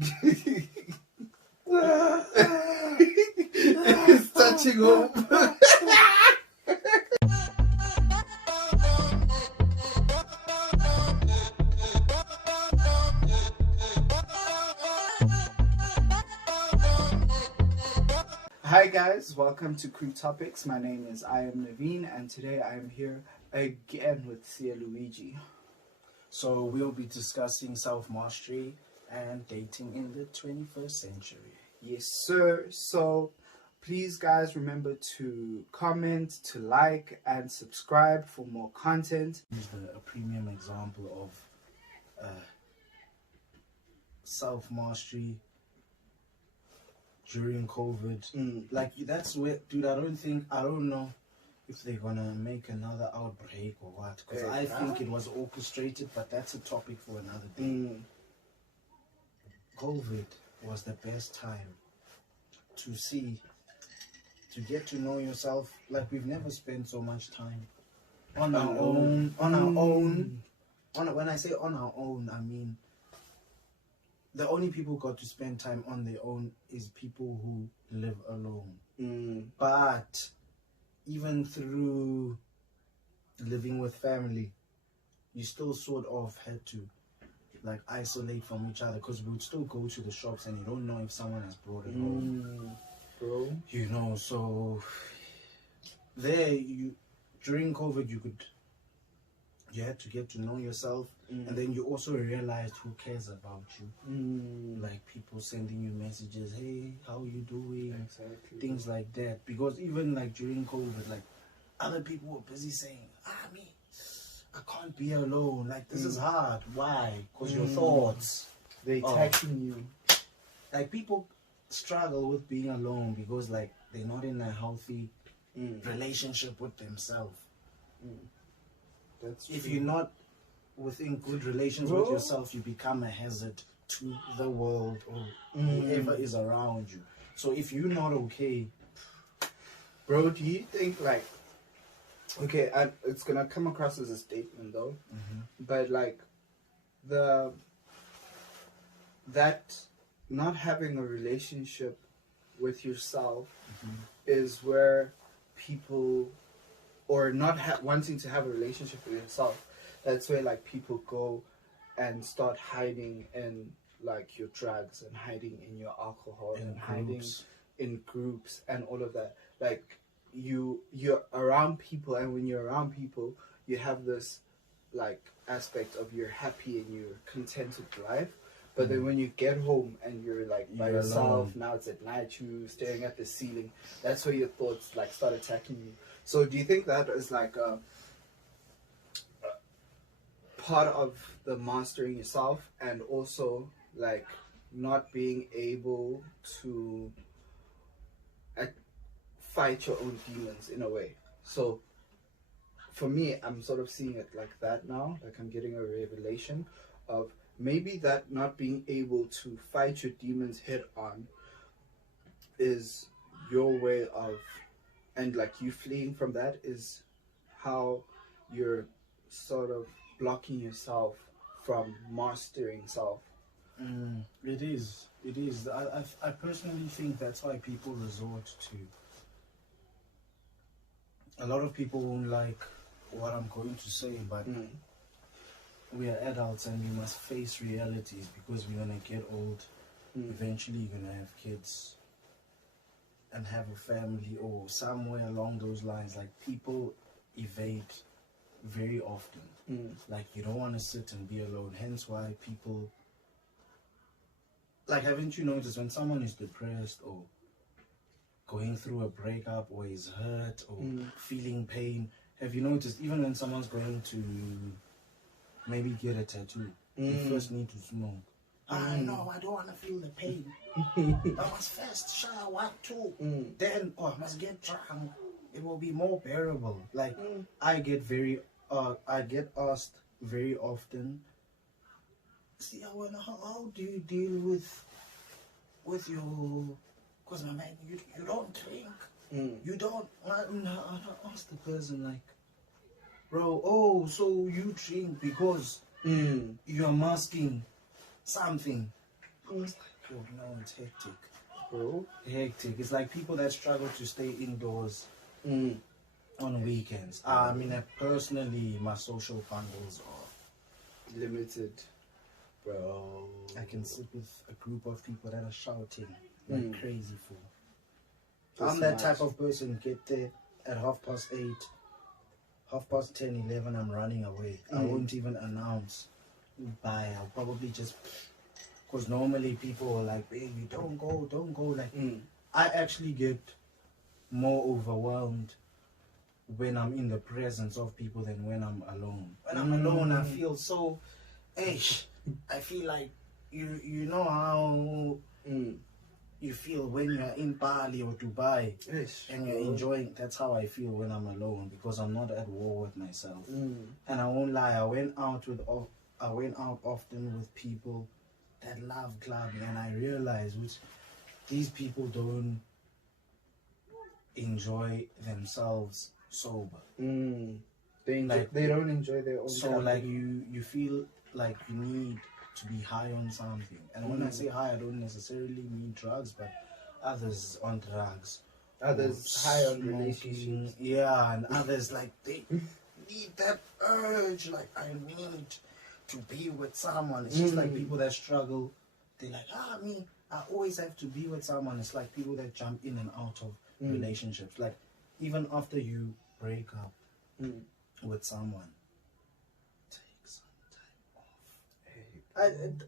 It's touching home. Hi guys, welcome to Crew Topics. My name is I am Naveen, and today I am here again with Sia Luigi. So we'll be discussing self-mastery and dating in the 21st century. Yes, sir. So please, guys, remember to comment, to like, and subscribe for more content. Is a premium example of self-mastery during COVID. Like, that's where, dude, I don't know if they're gonna make another outbreak or what, because I think it was orchestrated, but that's a topic for another day. COVID was the best time to get to know yourself. Like, we've never spent so much time on our own. When I say on our own, I mean the only people who got to spend time on their own is people who live alone. But even through living with family, you still sort of had to like isolate from each other, because we would still go to the shops and you don't know if someone has brought it home, bro. You know, so during COVID you had to get to know yourself, and then you also realized who cares about you. Like people sending you messages, hey, how are you doing? Exactly. Things like that. Because even like during COVID, like other people were busy saying, me, I can't be alone. Like this is hard. Why? Because your thoughts, They're attacking you. Like people struggle with being alone because like they're not in a healthy relationship with themselves. That's if true. you're not within good relations with yourself, you become a hazard to the world or whoever is around you. So if you're not okay, bro, do you think like, okay, and it's gonna come across as a statement though, but like that not having a relationship with yourself is where people, or not wanting to have a relationship with yourself, that's where like people go and start hiding in like your drugs and hiding in your alcohol and hiding in groups and all of that. Like you're around people, and when you're around people you have this like aspect of you're happy and you're content with life, but then when you get home and you're like by yourself alone. Now it's at night, you staring at the ceiling, that's where your thoughts like start attacking you. So do you think that is like a part of the mastering yourself, and also like not being able to fight your own demons in a way? So for me, I'm sort of seeing it like that now, like I'm getting a revelation of maybe that not being able to fight your demons head on is your way of, and like you fleeing from that is how you're sort of blocking yourself from mastering self. It is. I personally think that's why people resort to. A lot of people won't like what I'm going to say, but we are adults and we must face realities, because we're gonna get old. Eventually, you're gonna have kids and have a family, or somewhere along those lines. Like people evade very often. Like you don't want to sit and be alone. Hence why people, like, haven't you noticed when someone is depressed or going through a breakup or is hurt or feeling pain, have you noticed even when someone's going to maybe get a tattoo, you first need to smoke? No, I don't want to feel the pain. I must first shower too. Then I must get drunk. It will be more bearable. Like I get asked very often, see, how do you deal with your, because my man, you don't drink, you don't. I ask the person like, bro, so you drink because you're masking something. I was like, oh no, it's hectic. Bro. Hectic. It's like people that struggle to stay indoors on weekends. I mean, personally, my social bundles are Limited. Bro. I can sit with a group of people that are shouting like crazy for. I'm that type of person. Get there at 8:30, 10, 11. I'm running away. I won't even announce. Bye. I'll probably just, because normally people are like, "Baby, don't go." Like, I actually get more overwhelmed when I'm in the presence of people than when I'm alone. When I'm alone, I feel so. I feel like you know how you feel when you're in Bali or Dubai and you're enjoying. That's how I feel when I'm alone, because I'm not at war with myself. And I won't lie, I went out often with people that love clubbing, and I realized which these people don't enjoy themselves sober. They don't enjoy their own. So like you feel like you need to be high on something, and when I say high, I don't necessarily mean drugs, but others on drugs, others high on relationships, and others like they need that urge, like I need to be with someone. It's just like people that struggle, they're like, I always have to be with someone. It's like people that jump in and out of relationships, like even after you break up with someone, take some time off.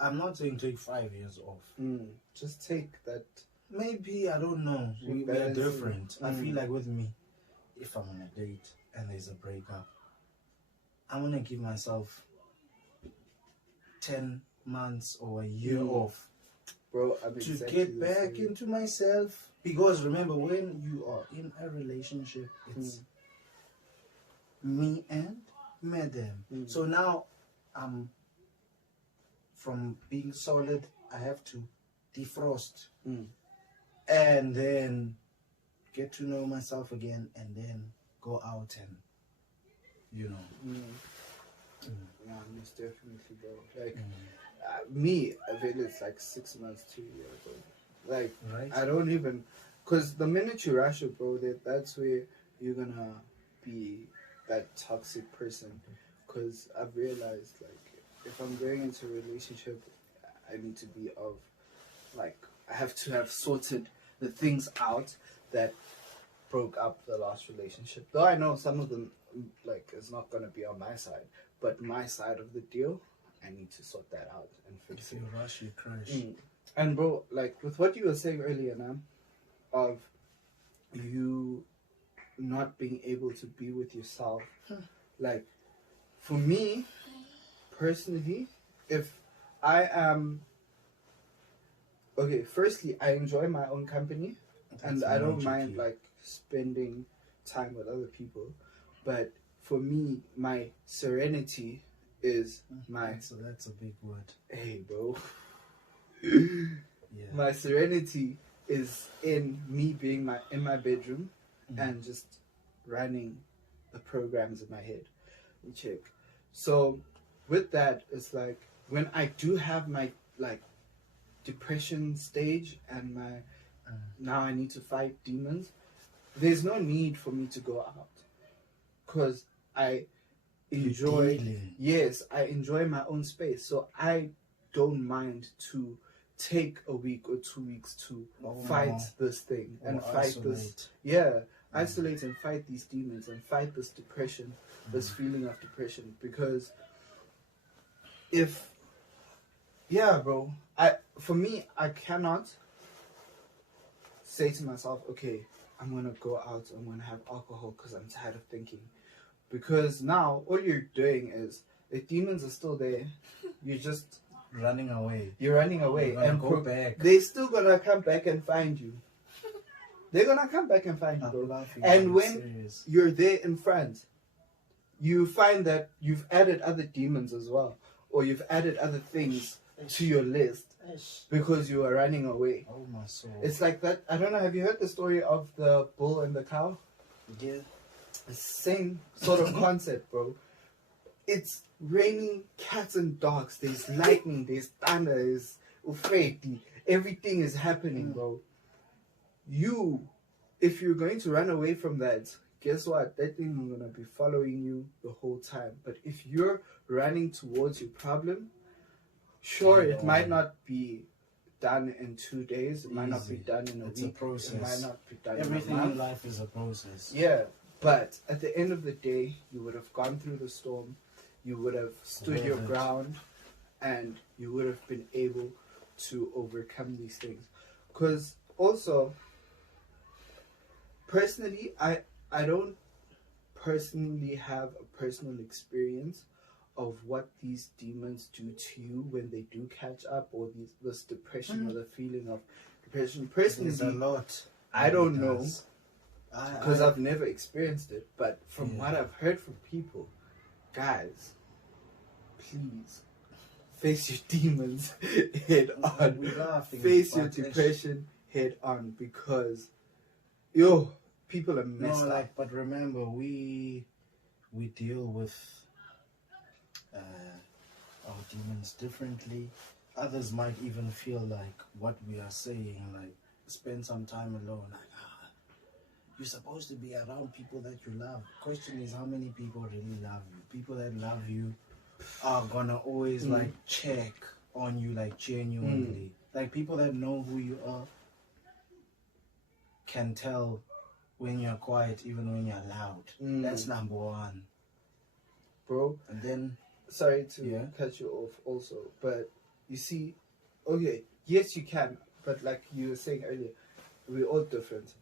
I'm not saying take 5 years off. Just take that. Maybe, I don't know. We are different. I feel like with me, if I'm on a date and there's a breakup, I'm gonna give myself 10 months or a year off, bro, to get back into myself. Because remember, when you are in a relationship, it's me and madam. So now I'm from being solid, I have to defrost and then get to know myself again, and then go out and Yeah, most definitely, bro. Like me, I feel it's like 6 months, 2 years, bro. Like I don't even, because the minute you rush it, bro, that's where you're gonna be that toxic person. Because I've realized, like, if I'm going into a relationship, I need to be of, like, I have to have sorted the things out that broke up the last relationship. Though I know some of them, like, it's not gonna be on my side, but my side of the deal, I need to sort that out and fix it. If you rush, you crash. And bro, like with what you were saying earlier, now, of you not being able to be with yourself, like for me personally, if I am okay, firstly, I enjoy my own company, and I don't mind like spending time with other people, but for me, my serenity is my. So that's a big word. Hey, bro. Yeah. My serenity is in me being in my bedroom and just running the programs in my head. Check. So with that, it's like when I do have my like depression stage and my now I need to fight demons, there's no need for me to go out, because I enjoy I enjoy my own space, so I don't mind to take a week or 2 weeks to fight this thing and fight this isolate and fight these demons and fight this depression, this feeling of depression. Because if bro, for me, I cannot say to myself, okay, I'm gonna go out, I'm gonna have alcohol because I'm tired of thinking. Because now all you're doing is the demons are still there. You're just running away. You're running away, and go back. They're still gonna come back and find you. They're gonna come back and find you, bro. And when you're there in front, you find that you've added other demons as well, or you've added other things to your list because you are running away. Oh my soul! It's like that. I don't know. Have you heard the story of the bull and the cow? Yeah. The same sort of concept, bro. It's raining cats and dogs. There's lightning. There's thunder. There's ufedi, everything is happening, bro. If you're going to run away from that, guess what? That thing is gonna be following you the whole time. But if you're running towards your problem, sure, it might not be done in 2 days. It might not be done in a week. A process. It might not be done Everything in a month. in life is a process. Yeah, but at the end of the day, you would have gone through the storm. You would have stood your ground, and you would have been able to overcome these things. Because also, personally, I don't personally have a personal experience of what these demons do to you when they do catch up, or this depression or the feeling of depression. Personally, there's a lot. I don't know, because I've never experienced it. But from what I've heard from people, guys, please face your demons head on. Face your depression head on, because people are messed up. But remember, we deal with our demons differently. Others might even feel like what we are saying, like spend some time alone. Like, you're supposed to be around people that you love. Question is, how many people really love you? People that love you are gonna always like check on you, like genuinely. Like people that know who you are can tell when you're quiet, even when you're loud. That's number one, bro. And then, sorry to cut you off also, but you see, okay, yes you can, but like you were saying earlier, we're all different.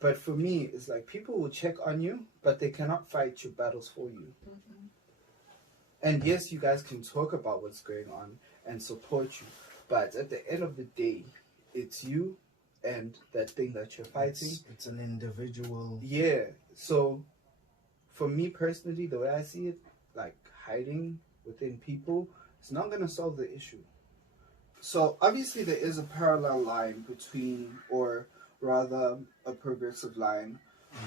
But for me, it's like people will check on you, but they cannot fight your battles for you. And yes, you guys can talk about what's going on and support you, but at the end of the day, it's you and that thing that you're fighting. It's an individual. Yeah. So, for me personally, the way I see it, like hiding within people, it's not going to solve the issue. So, obviously, there is a parallel line between, or rather, a progressive line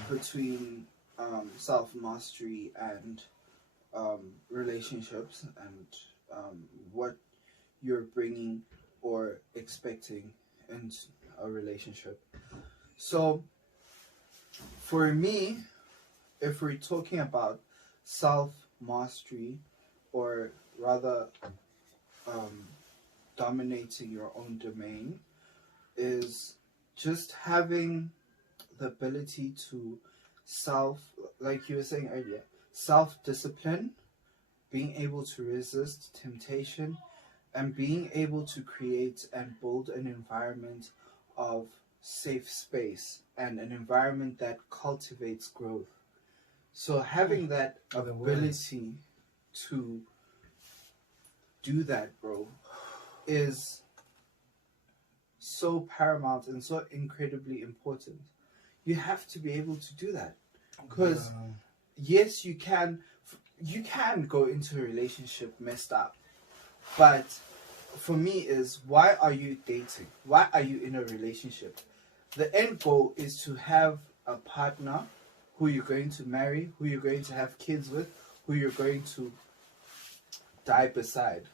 between self-mastery and relationships, and what you're bringing or expecting in a relationship. So for me, if we're talking about self-mastery, or rather dominating your own domain, is just having the ability to like you were saying earlier, self-discipline, being able to resist temptation, and being able to create and build an environment of safe space and an environment that cultivates growth. So having that ability to do that, bro, is so paramount and so incredibly important. You have to be able to do that, because yes, you can go into a relationship messed up, but for me is, why are you dating? Why are you in a relationship? The end goal is to have a partner who you're going to marry, who you're going to have kids with, who you're going to die beside.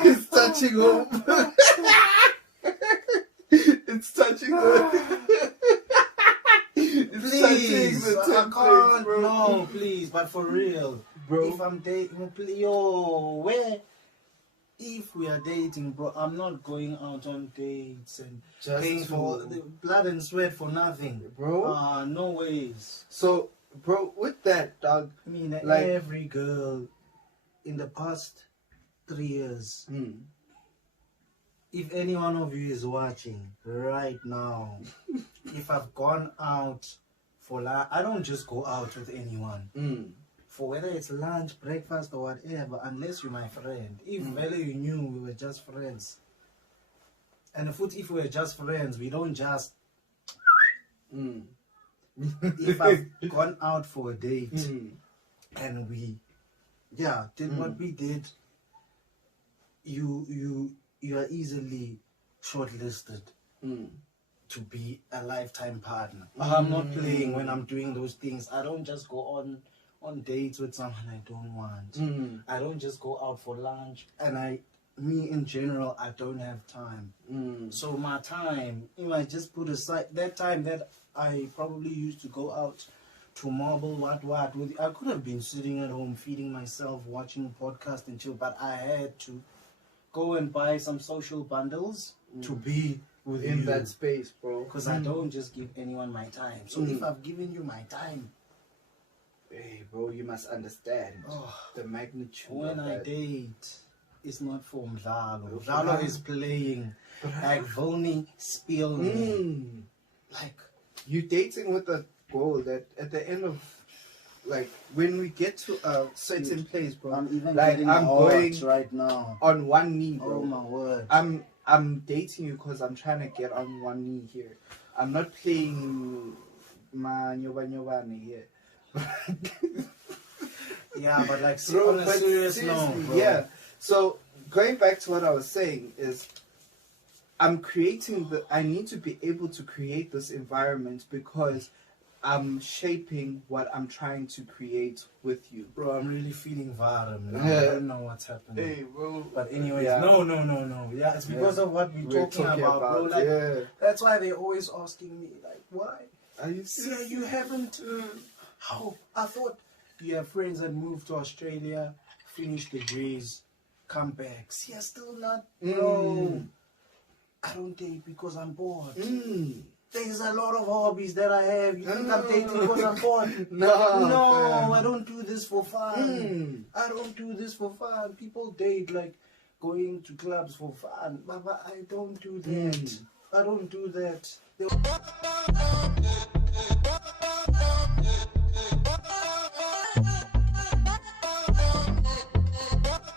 It's touching home. It's touching home. Please, I can't. Bro. No, please, but for real, bro. If I'm dating, if we are dating, bro, I'm not going out on dates and just paying for the blood and sweat for nothing, bro. No ways. So, bro, with that, dog, I mean, like, every girl in the past 3 years, if any one of you is watching right now, if I've gone out for I don't just go out with anyone. For whether it's lunch, breakfast, or whatever, unless you're my friend. If really you knew we were just friends. And if we were just friends, we don't just... If I've gone out for a date and we did what we did, you are easily shortlisted to be a lifetime partner. I'm not playing when I'm doing those things. I don't just go on on dates with someone I don't want. I don't just go out for lunch, and me in general, I don't have time. So my time, I just put aside that time that I probably used to go out to marble, I could have been sitting at home feeding myself, watching a podcast and chill, but I had to go and buy some social bundles to be in that space, bro. Because I don't just give anyone my time. So if I've given you my time, hey, bro, you must understand the magnitude. When of I that. date, it's not for Mdlalo. Mdlalo is playing. Like Voni Spielman. Like, you dating with a goal that at the end of, like, when we get to a certain place, bro, I'm even like, getting I'm going right now on one knee, bro. Oh my word. I'm dating you because I'm trying to get on one knee here. I'm not playing ma nyoba here. Yeah, but like, bro, on a serious note, bro. Yeah. So going back to what I was saying is, I need to be able to create this environment because I'm shaping what I'm trying to create with you. Bro, I'm really feeling varm now. I don't know what's happening. Hey, bro. But anyways, no. Yeah, it's because of what we're talking about, bro. Like, that's why they're always asking me, like, why? Are you serious? You haven't... How? I thought you have friends that moved to Australia, finished degrees, come back. See, I'm still not... No. I don't date because I'm bored. There's a lot of hobbies that I have. You think I'm dating because I'm bored? No, I don't do this for fun. I don't do this for fun. People date like going to clubs for fun. But I don't do that. I don't do that.